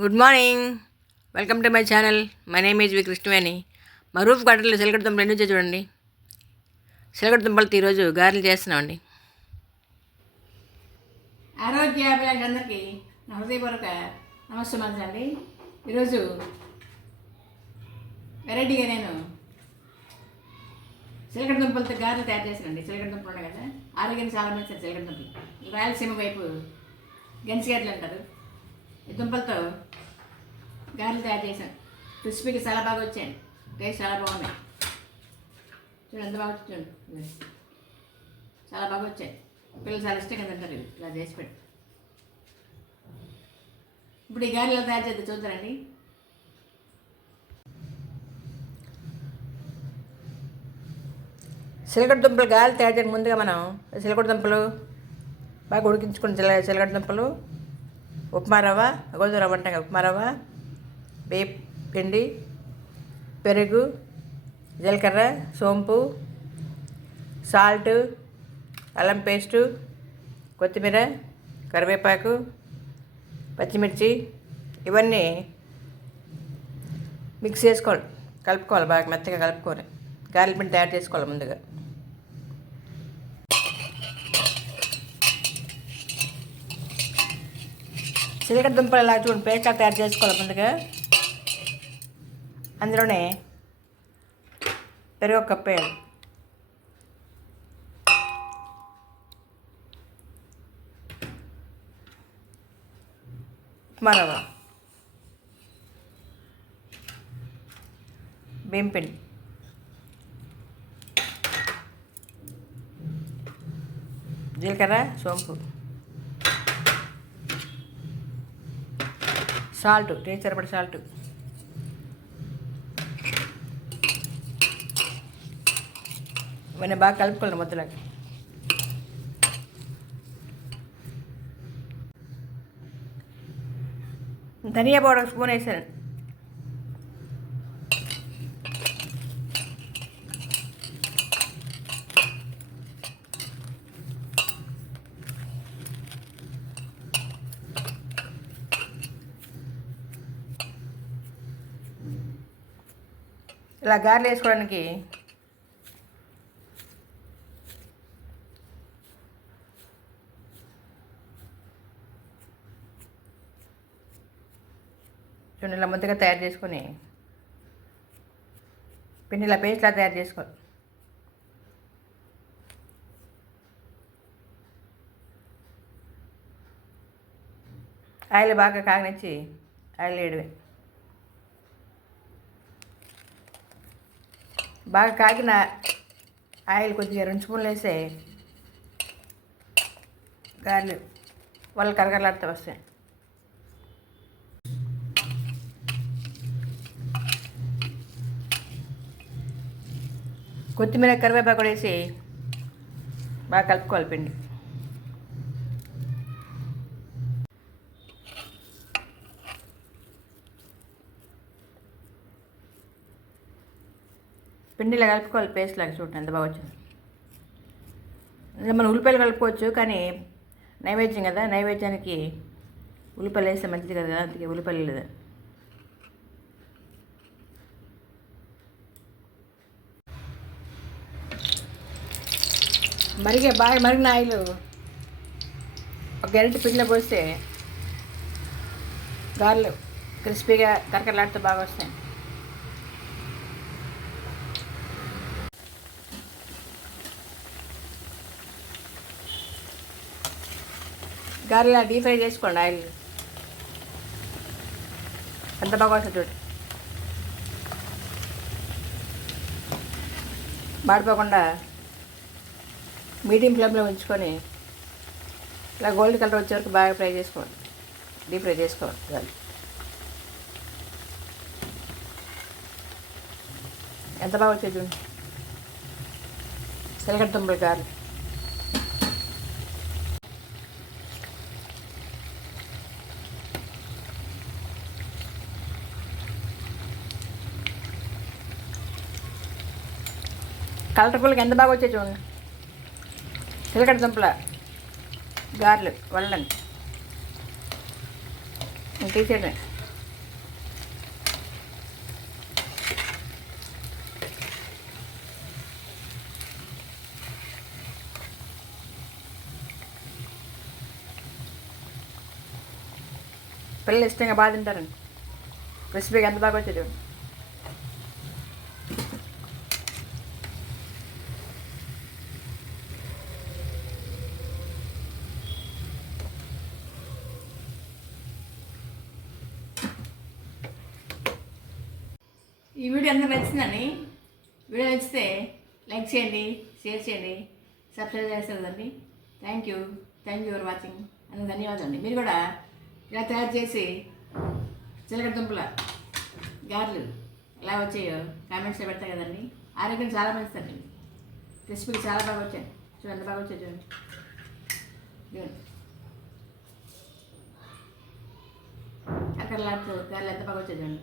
Good morning. Welcome to my channel. My name is V Krishnaveni. మా roof గార్డెన్లో సిలగడ దుంపలు ఎన్ని చూడండి. సిలగడ దుంపలతో ఈరోజు గారెలు చేస్తున్నామండి. ఆరోగ్యాభిలాషులందరికీ నా హృదయపూర్వక నమస్తే అండి ఈరోజు వెరైటీగా నేను సిలగడ దుంపలతో గారెలు తయారు చేశానండి. సిలగడ దుంపలు ఉన్నాయి కదా ఆరోగ్యానికి చాలా మంచిది సిలగడ దుంపలు. రాయలసీమ వైపు గెన్సిగడ్లు అంటారు. దుంపలతో గారెలు తయారు చేశాను. క్రిస్పీకి చాలా బాగా వచ్చాయి. టేస్ట్ చాలా బాగున్నాయి. చూడండి ఎంత బాగా చూడండి చాలా బాగా వచ్చాయి. పిల్లలు చాలా ఇష్టంగా తింటారు ఇవి. ఇలా చేసి పెట్టి ఇప్పుడు ఈ గారెలు ఎలా తయారు చేద్దాం చూద్దారండి. సిలగడ దుంపలు గాలి తయారు చేయడానికి ముందుగా మనం సిలగడ దుంపలు బాగా ఉడికించుకుని చిల చిలగడ దుంపలు ఉప్మా రవ్వ గోధుమ రవ్వ అంటాం కదా ఉప్మా రవ్వ వేప్ పిండి పెరుగు జీలకర్ర సోంపు సాల్ట్ అల్లం పేస్టు కొత్తిమీర కరివేపాకు పచ్చిమిర్చి ఇవన్నీ మిక్స్ చేసుకోవాలి. కలుపుకోవాలి బాగా మెత్తగా కలుపుకొని. గార్లిక్ పిండి తయారు చేసుకోవాలి ముందుగా. చిలకడ దుంపలు ఇలా చూడండి పేస్ట్ తయారు చేసుకోవాలి ముందుగా. అందులోనే పెరుగు ఒక కప్పు వేయాలి. ఉప్మా బింపిండి జీలకర్ర సోంపు. సాల్ట్ టేస్ట్ సరిపడి సాల్ట్. ఇవన్నీ బాగా కలుపుకోండి మొదలకి ధనియా పౌడర్ స్పూన్ వేసాను. ఇలా గారెలు వేసుకోవడానికి చూడండి ఇలా ముద్దగా తయారు చేసుకొని పిండి ఇలా పేస్ట్లా తయారు చేసుకో ఆయిల్ బాగా కాగనిచ్చి ఆయిల్ వేయడమే. బాగా కాగిన ఆయిల్ కొద్దిగా రెండు స్పూన్లు వేస్తే గారెలు వాళ్ళు కరగలాడుతూ వస్తాయి. కొత్తిమీర కరివేపాకు కూడా వేసి బాగా కలుపుకోవాలి పిండి. పిండిలో కలుపుకోవాలి పేస్ట్ లాగా చూడండి ఎంత బాగా వచ్చింది. ఇలా మనం ఉల్లిపాయలు కలుపుకోవచ్చు కానీ నైవేద్యం కదా నైవేద్యానికి ఉల్లిపాయలు వేస్తే మంచిది కదా అందుకే ఉల్లిపాయలు లేదు. మరిగే బాగా మరిగిన ఆయిల్. ఒక గరిటె పిండిలో పోస్తే గారెలు క్రిస్పీగా కరకరలాడితే బాగా వస్తాయి. గారెలా డీప్ ఫ్రై చేసుకోండి ఆయిల్. ఎంత బాగా వస్తుంది చూడు. మాడిపోకుండా మీడియం ఫ్లేమ్లో ఉంచుకొని ఇలా గోల్డ్ కలర్ వచ్చే వరకు బాగా ఫ్రై చేసుకోవాలి. డీప్ ఫ్రై చేసుకోవాలి. గాలి ఎంత బాగా వచ్చేది చూడండి సిలగడ తుమ్మలు గాలి కలర్ఫుల్గా ఎంత బాగా వచ్చాయి చూడండి. చిలకడ దుంపల గార్లు వెళ్ళండి తీసేయండి పిల్లలు ఇష్టంగా బాగా తింటారండి. రెసిపీగా ఎంత బాగా వచ్చేది ఈ వీడియో అందరూ నచ్చిందండి. వీడియో నచ్చితే లైక్ చేయండి షేర్ చేయండి subscribe చేసేదండి. Thank you thank you for watching అని ధన్యవాదాలు అండి మీరు కూడా ఇలా తయారు చేసి చిలకడ దుంపల గారెలు ఎలా వచ్చాయో కామెంట్స్లో పెడతాయి కదండి. ఆరోగ్యం చాలా మంచిదండి. రెసిపీలు చాలా బాగా వచ్చాయి. చూడండి ఎంత బాగా వచ్చాయి చూడండి. చూడండి అక్కడ లాడుతూ గారెలు ఎంత బాగా వచ్చాయి చూడండి.